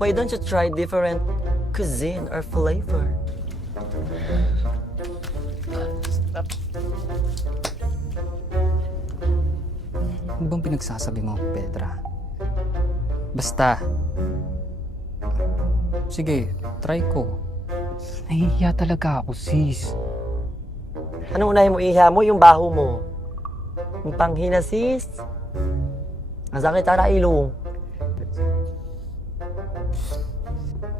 Why don't you try different cuisine or flavor? Ano bang pinagsasabi mo, Petra? Basta. Sige, try ko. Nahihiya talaga ako, sis. Anong unahin mo iha mo? Yung baho mo. Yung panghina, sis. Ang sakit tara ilong.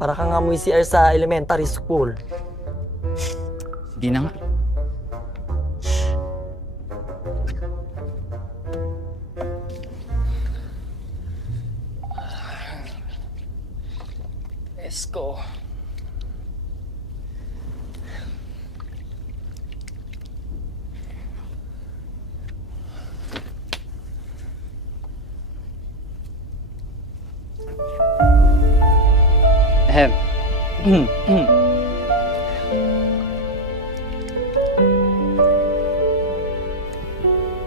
Para kang amoy CR sa elementary school. Sige na nga. Esko. Ahem.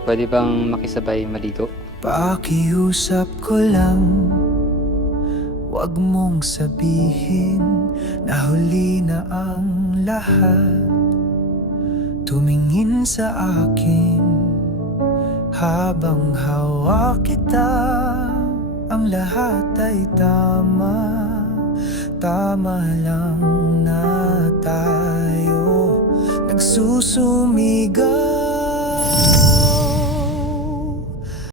Pwede bang makisabay maligo? Pakiusap ko lang, wag mong sabihin na huli na ang lahat. Tumingin sa akin habang hawak kita. Ang lahat ay tama, tama lang na tayo nagsusumigaw.